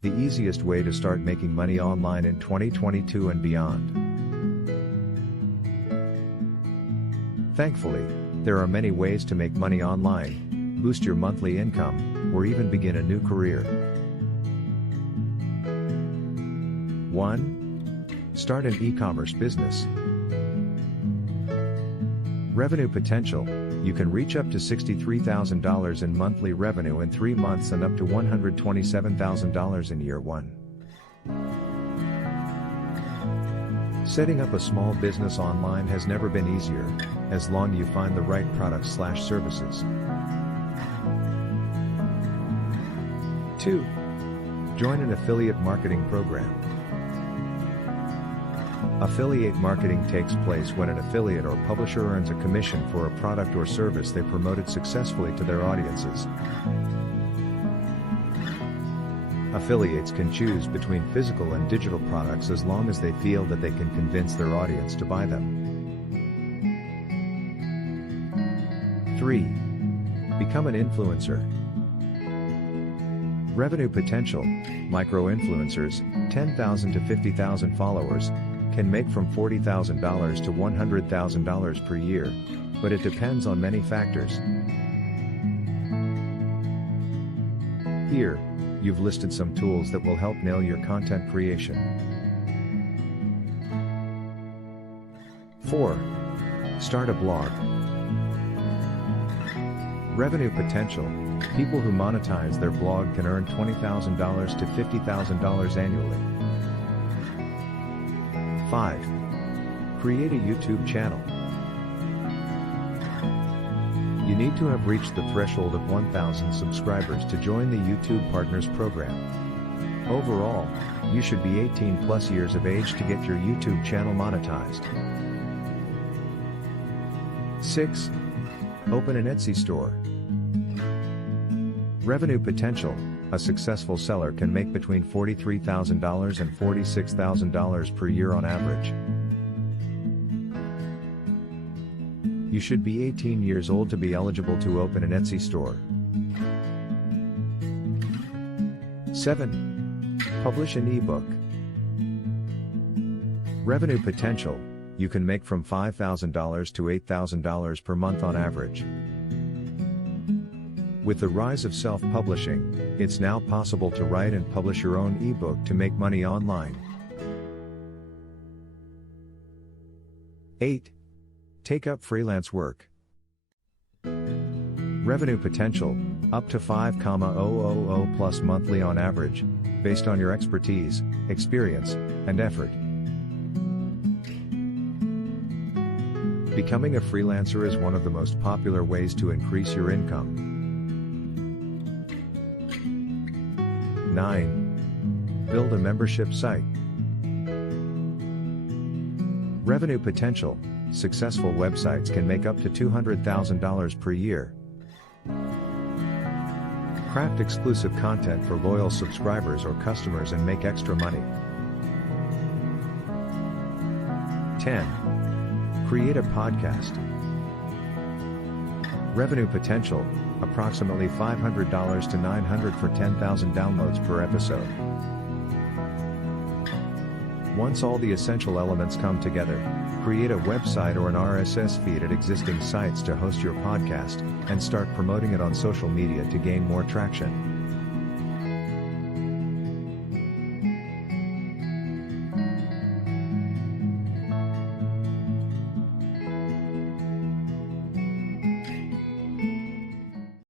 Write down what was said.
the easiest way to start making money online in 2022 and beyond. Thankfully, there are many ways to make money online, boost your monthly income, or even begin a new career. 1. Start an e-commerce business. Revenue potential: you can reach up to $63,000 in monthly revenue in 3 months and up to $127,000 in year 1. Setting up a small business online has never been easier, as long as you find the right products/services. 2. Join an affiliate marketing program. Affiliate marketing takes place when an affiliate or publisher earns a commission for a product or service they promoted successfully to their audiences. Affiliates can choose between physical and digital products as long as they feel that they can convince their audience to buy them. 3. Become an influencer. Revenue potential: micro-influencers, 10,000 to 50,000 followers, can make from $40,000 to $100,000 per year, but it depends on many factors. Here, you've listed some tools that will help nail your content creation. 4. Start a blog. Revenue potential: people who monetize their blog can earn $20,000 to $50,000 annually. 5. Create a YouTube channel. You need to have reached the threshold of 1,000 subscribers to join the YouTube Partners program. Overall, you should be 18 plus years of age to get your YouTube channel monetized. 6. Open an Etsy store. Revenue potential: a successful seller can make between $43,000 and $46,000 per year on average. You should be 18 years old to be eligible to open an Etsy store. 7. Publish an ebook. Revenue potential: you can make from $5,000 to $8,000 per month on average. With the rise of self-publishing, it's now possible to write and publish your own ebook to make money online. 8. Take up freelance work. Revenue potential: up to $5,000 plus monthly on average, based on your expertise, experience, and effort. Becoming a freelancer is one of the most popular ways to increase your income. 9. Build a membership site. Revenue potential: successful websites can make up to $200,000 per year. Craft exclusive content for loyal subscribers or customers and make extra money. 10. Create a podcast. Revenue potential: approximately $500 to $900 for 10,000 downloads per episode. Once all the essential elements come together, create a website or an RSS feed at existing sites to host your podcast, and start promoting it on social media to gain more traction.